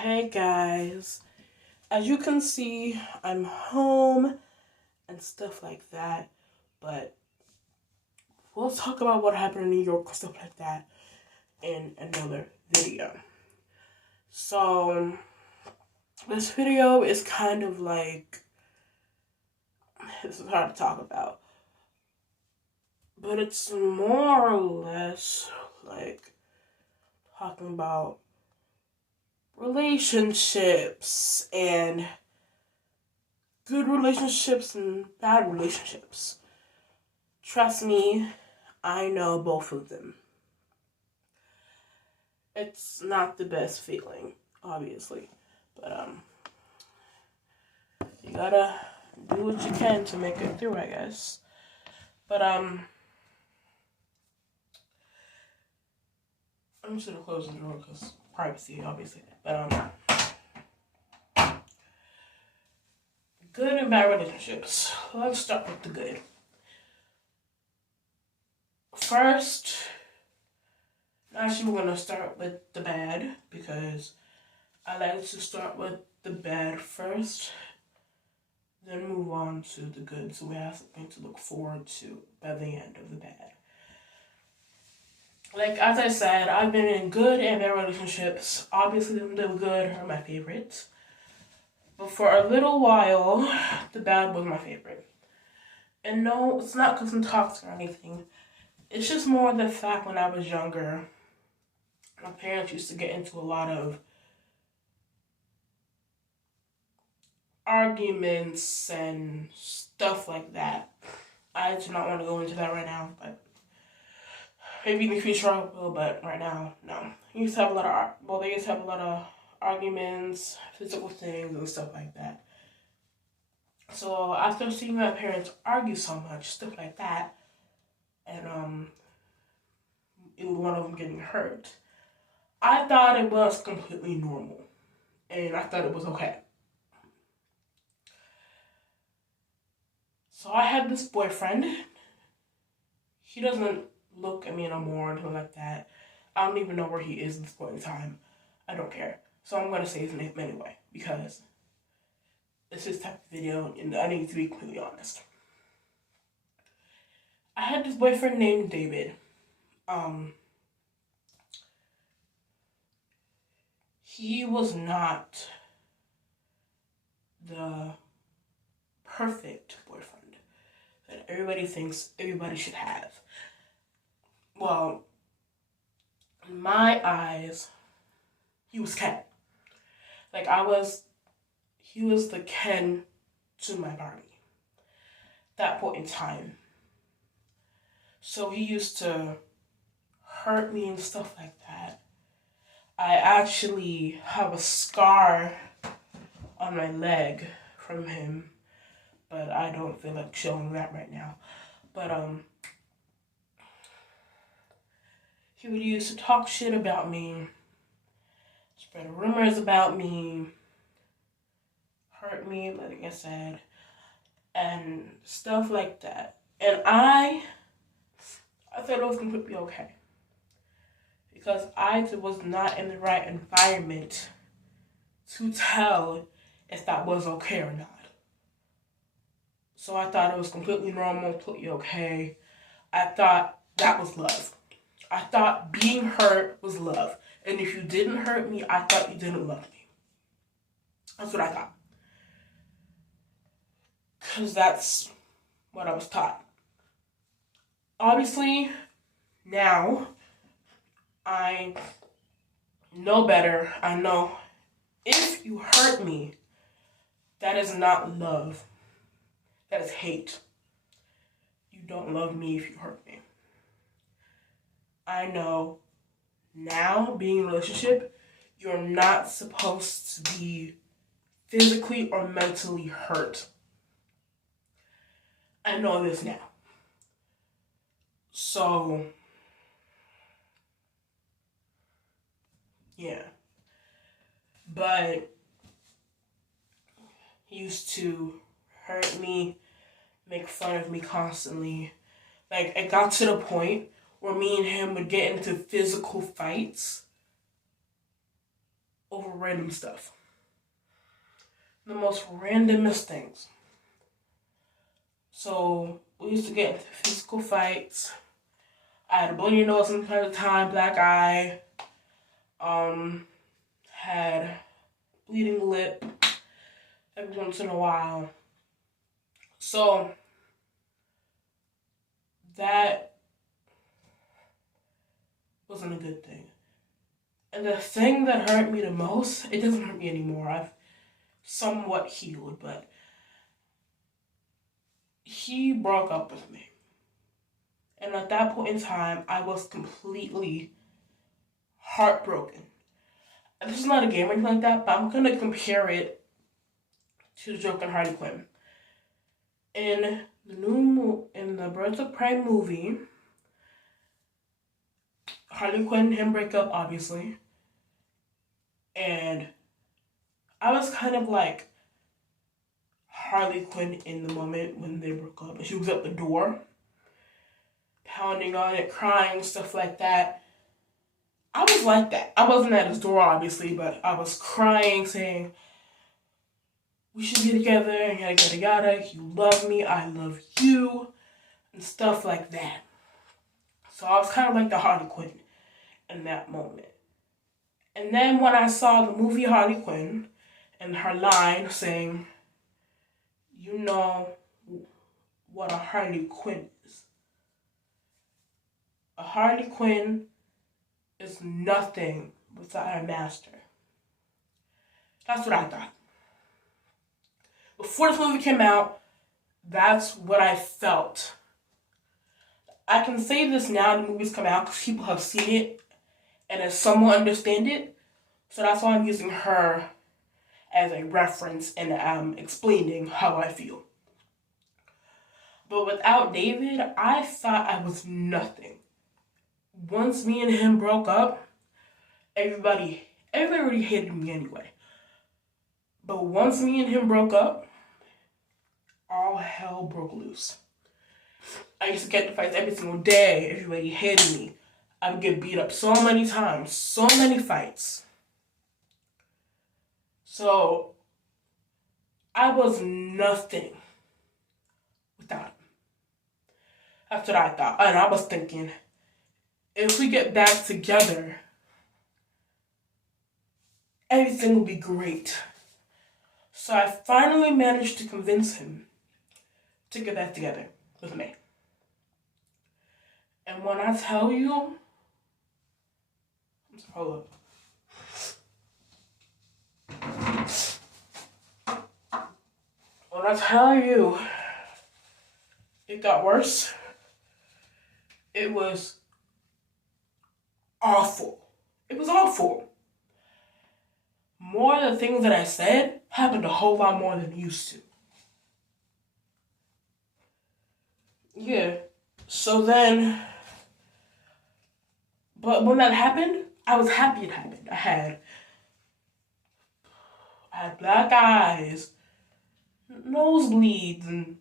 Hey guys, as you can see, I'm home and stuff like that, but we'll talk about what happened in New York and stuff like that in another video. So, this video is kind of like, this is hard to talk about, but it's more or less like talking about relationships and good relationships and bad relationships. Trust me, I know both of them. It's not the best feeling, obviously, but you gotta do what you can to make it through, I guess. But I'm just gonna close the door because privacy, obviously. But good and bad relationships. Let's start with the good. First, actually, we're gonna start with the bad because I like to start with the bad first, then move on to the good, so we have something to look forward to by the end of the bad. Like, as I said, I've been in good and bad relationships. Obviously, the good are my favorites. But for a little while, the bad was my favorite. And no, it's not because I'm toxic or anything. It's just more the fact when I was younger, my parents used to get into a lot of arguments and stuff like that. I do not want to go into that right now, but maybe in the future I will, but right now, no. They used to have a lot of arguments, physical things, and stuff like that. So after seeing my parents argue so much, stuff like that, and one of them getting hurt, I thought it was completely normal, and I thought it was okay. So I had this boyfriend. He doesn't look at me no more or anything like that. I don't even know where he is at this point in time. I don't care. So I'm going to say his name anyway because it's his type of video and I need to be completely honest. I had this boyfriend named David. He was not the perfect boyfriend that everybody thinks everybody should have. Well, in my eyes, he was Ken. He was the Ken to my Barbie. That point in time. So he used to hurt me and stuff like that. I actually have a scar on my leg from him, but I don't feel like showing that right now. But he would use to talk shit about me, spread rumors about me, hurt me, like I said, and stuff like that. And I thought it was completely okay. Because I was not in the right environment to tell if that was okay or not. So I thought it was completely normal, completely okay. I thought that was love. I thought being hurt was love. And if you didn't hurt me, I thought you didn't love me. That's what I thought. Because that's what I was taught. Obviously, now I know better. I know if you hurt me, that is not love. That is hate. You don't love me if you hurt me. I know now, being in a relationship, you're not supposed to be physically or mentally hurt. I know this now. So, yeah. But he used to hurt me, make fun of me constantly. Like, it got to the point where me and him would get into physical fights over random stuff. The most randomest things. So we used to get into physical fights. I had a bloody nose from time to time, black eye, had bleeding lip every once in a while. So that wasn't a good thing. And the thing that hurt me the most, it doesn't hurt me anymore. I've somewhat healed, but he broke up with me. And at that point in time, I was completely heartbroken. And this is not a game or anything like that, but I'm going to compare it to the Joker and Harley Quinn. In the Birds of Prey movie, Harley Quinn and him break up, obviously. And I was kind of like Harley Quinn in the moment when they broke up. She was at the door, pounding on it, crying, stuff like that. I was like that. I wasn't at his door, obviously, but I was crying, saying, we should be together, and yada, yada, yada. You love me, I love you, and stuff like that. So I was kind of like the Harley Quinn in that moment. And then when I saw the movie Harley Quinn and her line saying, you know what a Harley Quinn is. A Harley Quinn is nothing without a master. That's what I thought. Before this movie came out, that's what I felt. I can say this now the movie's come out because people have seen it and have somewhat understand it. So that's why I'm using her as a reference and explaining how I feel. But without David, I thought I was nothing. Once me and him broke up, everybody already hated me anyway. But once me and him broke up, all hell broke loose. I used to get into fights every single day. Everybody hated me. I would get beat up so many times, so many fights. So I was nothing without him. That's what I thought. And I was thinking, if we get back together, everything will be great. So I finally managed to convince him to get back together with me. And when I tell you, hold up. When I tell you it got worse, it was awful. It was awful. More of the things that I said happened a whole lot more than it used to. Yeah. So then, but when that happened, I was happy it happened. I had black eyes, nosebleeds, and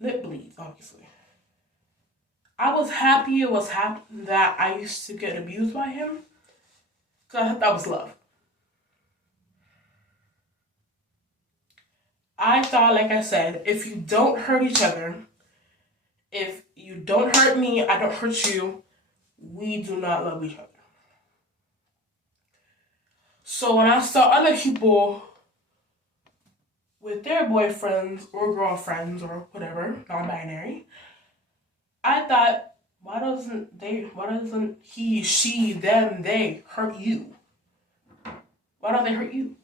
lip bleeds, obviously. I was happy it was that I used to get abused by him, because I thought that was love. I thought, like I said, if you don't hurt each other, if you don't hurt me, I don't hurt you, we do not love each other. So when I saw other people with their boyfriends or girlfriends or whatever, non-binary, I thought, why doesn't he, she, them, they hurt you? Why don't they hurt you?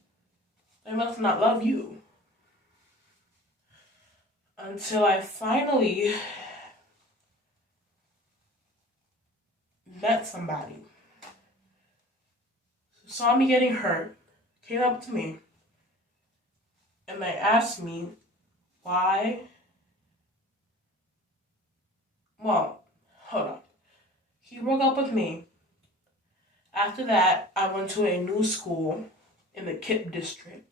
They must not love you. Until I finally met somebody who saw me getting hurt, came up to me, and they asked me why. Well, hold on. He broke up with me. After that, I went to a new school in the KIPP district.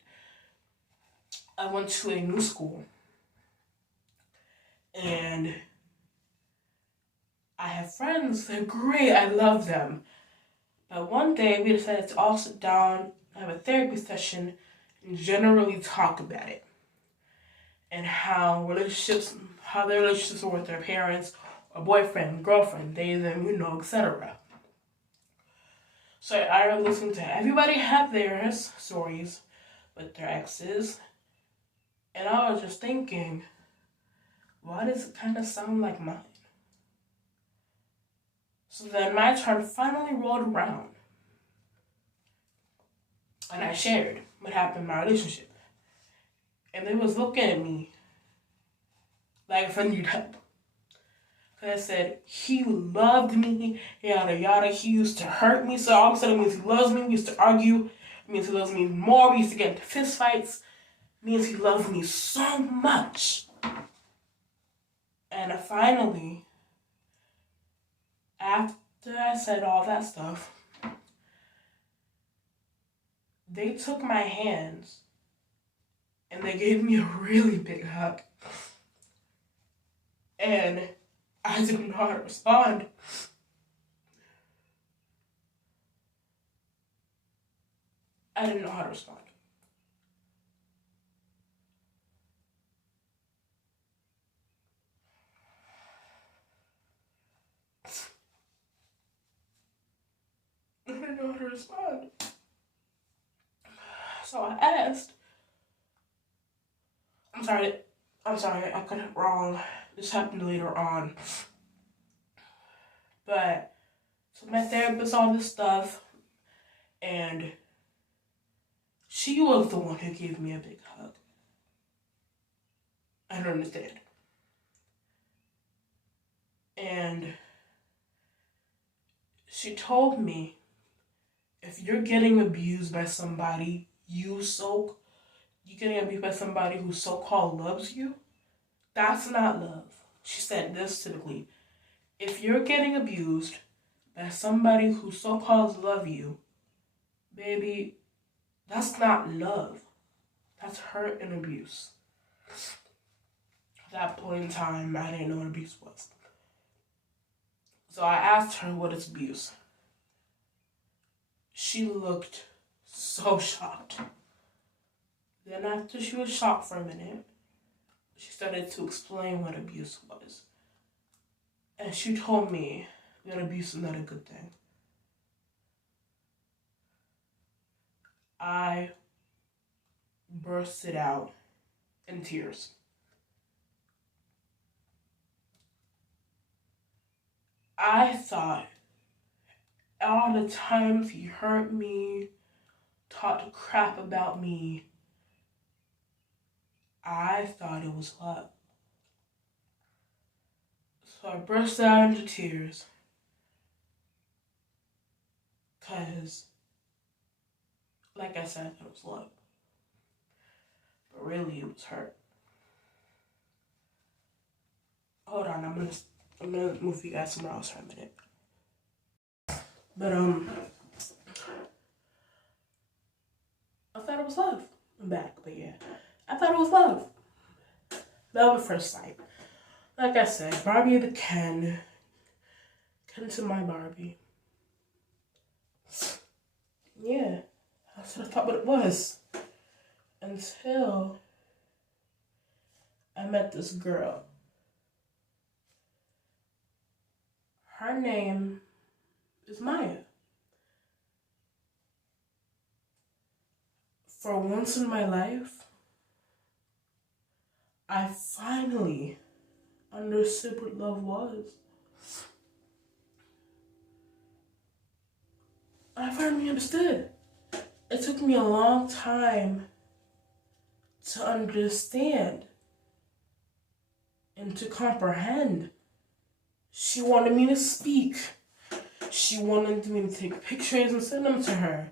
I went to a new school. And I have friends. They're great. I love them. But one day, we decided to all sit down have a therapy session and generally talk about it and how their relationships are with their parents or boyfriend, girlfriend, they, them, etc. So I listened to everybody have their stories with their exes, and I was just thinking, why does it kind of sound like mine? So then my turn finally rolled around, and I shared what happened in my relationship. And they was looking at me like if I needed help. Because I said, he loved me, yada yada, he used to hurt me, so all of a sudden it means he loves me, we used to argue, it means he loves me more, we used to get into fist fights, it means he loves me so much. And finally, after I said all that stuff, they took my hands and they gave me a really big hug. And I didn't know how to respond. I didn't know how to respond. I didn't know how to respond. So I asked, I'm sorry, I got it wrong. This happened later on. But, so my therapist saw this stuff, and she was the one who gave me a big hug. I don't understand. And she told me, if you're getting abused by somebody you're getting abused by somebody who so-called loves you, that's not love. She said this typically. If you're getting abused by somebody who so-called love you, baby, that's not love. That's hurt and abuse. At that point in time, I didn't know what abuse was. So I asked her, what is abuse? She looked so shocked. Then after she was shocked for a minute, she started to explain what abuse was. And she told me that abuse is not a good thing. I bursted out in tears. I thought all the times he hurt me, talked crap about me, I thought it was love. So I burst out into tears. Because, like I said, it was love. But really, it was hurt. Hold on, I'm gonna move you guys somewhere else for a minute. But, I thought it was love. I'm back, but yeah. I thought it was love. Love at first sight. Like I said, Barbie the Ken. Ken to my Barbie. Yeah, that's what I thought what it was. Until I met this girl. Her name is Maya. For once in my life, I finally understood what love was. I finally understood. It took me a long time to understand and to comprehend. She wanted me to speak. She wanted me to take pictures and send them to her.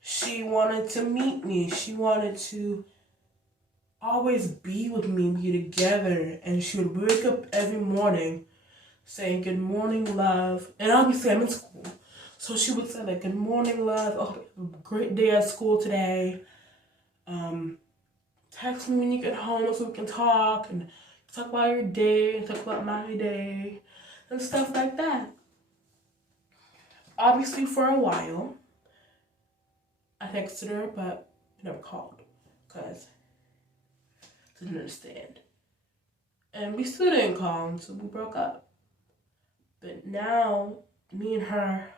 She wanted to meet me. She wanted to always be with me, be together. And she would wake up every morning saying, "Good morning, love." And obviously I'm in school. So she would say like, "Good morning, love. Oh, a great day at school today. Text me when you get home so we can talk and talk about your day, talk about my day, and stuff like that." Obviously for a while, I texted her, but I never called because I didn't understand. And we still didn't call until we broke up. But now, me and her,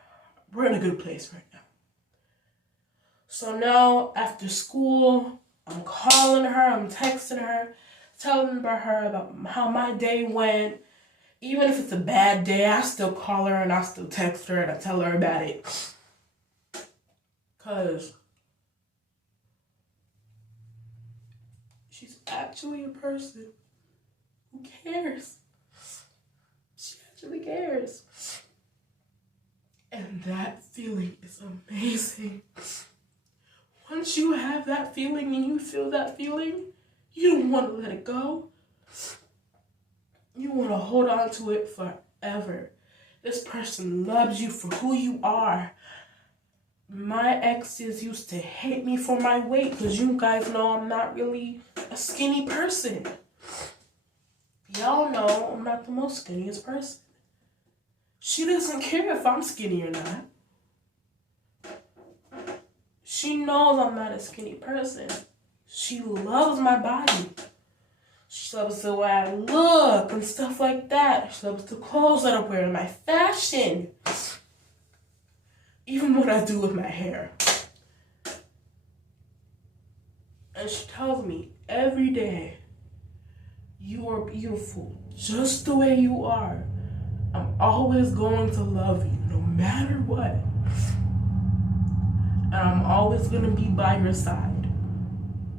we're in a good place right now. So now, after school, I'm calling her, I'm texting her, telling her about how my day went. Even if it's a bad day, I still call her and I still text her and I tell her about it. Because she's actually a person who cares. She actually cares. And that feeling is amazing. Once you have that feeling and you feel that feeling, you don't want to let it go. You want to hold on to it forever. This person loves you for who you are. My exes used to hate me for my weight because you guys know I'm not really a skinny person. Y'all know I'm not the most skinniest person. She doesn't care if I'm skinny or not. She knows I'm not a skinny person. She loves my body. She loves the way I look and stuff like that. She loves the clothes that I wear and my fashion. Even what I do with my hair. And she tells me every day, you are beautiful just the way you are. I'm always going to love you no matter what. And I'm always going to be by your side.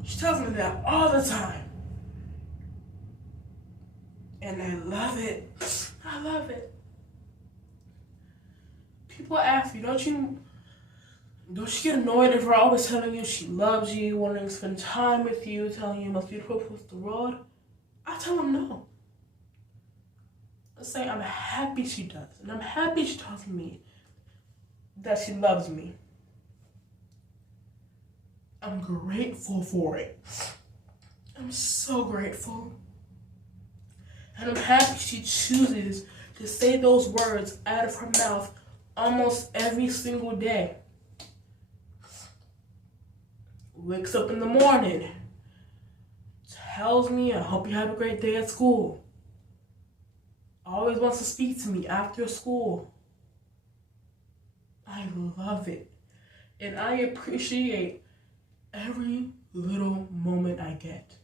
She tells me that all the time. And I love it. I love it. People ask me, don't you get annoyed if we're always telling you she loves you, wanting to spend time with you, telling you you're most beautiful place in the world? I tell them no. I say I'm happy she does. And I'm happy she tells me that she loves me. I'm grateful for it. I'm so grateful. And I'm happy she chooses to say those words out of her mouth almost every single day. Wakes up in the morning, tells me, I hope you have a great day at school. Always wants to speak to me after school. I love it. And I appreciate every little moment I get.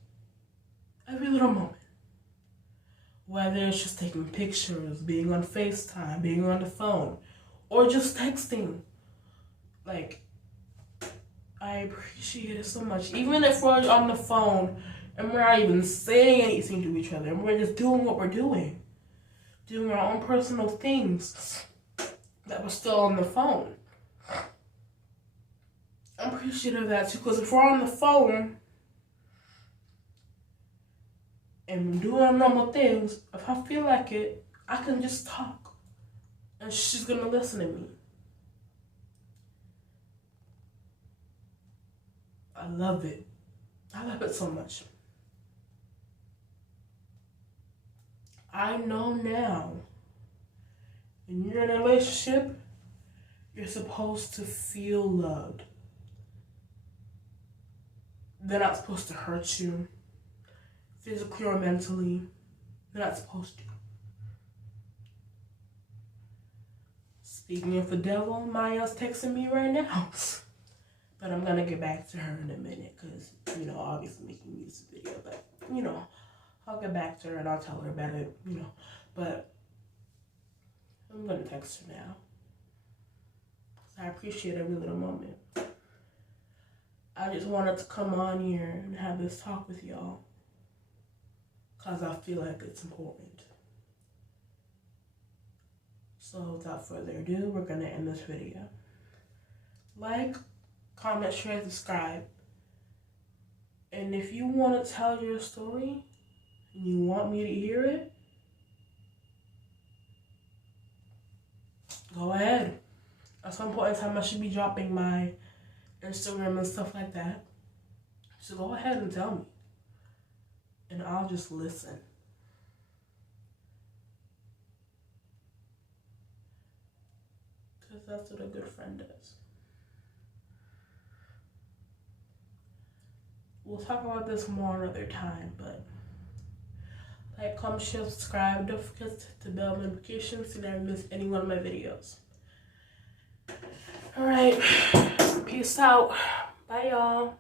Every little moment. Whether it's just taking pictures, being on FaceTime, being on the phone, or just texting. Like, I appreciate it so much. Even if we're on the phone and we're not even saying anything to each other and we're just doing what we're doing. Doing our own personal things that we're still on the phone. I'm appreciative of that too, because if we're on the phone and doing normal things, if I feel like it, I can just talk. And she's going to listen to me. I love it. I love it so much. I know now, when you're in a relationship, you're supposed to feel loved. They're not supposed to hurt you, physically or mentally. They're not supposed to. Speaking of the devil, Maya's texting me right now. But I'm going to get back to her in a minute because, obviously making a music video. But, I'll get back to her and I'll tell her about it, But I'm going to text her now. I appreciate every little moment. I just wanted to come on here and have this talk with y'all because I feel like it's important. So without further ado, we're going to end this video. Like, comment, share, subscribe. And if you want to tell your story and you want me to hear it, go ahead. At some point in time, I should be dropping my Instagram and stuff like that. So go ahead and tell me. And I'll just listen. Because that's what a good friend does. we'll talk about this more another time, but like, comment, share, subscribe. Don't forget to hit the bell notifications so you never miss any one of my videos. Alright, peace out. Bye, y'all.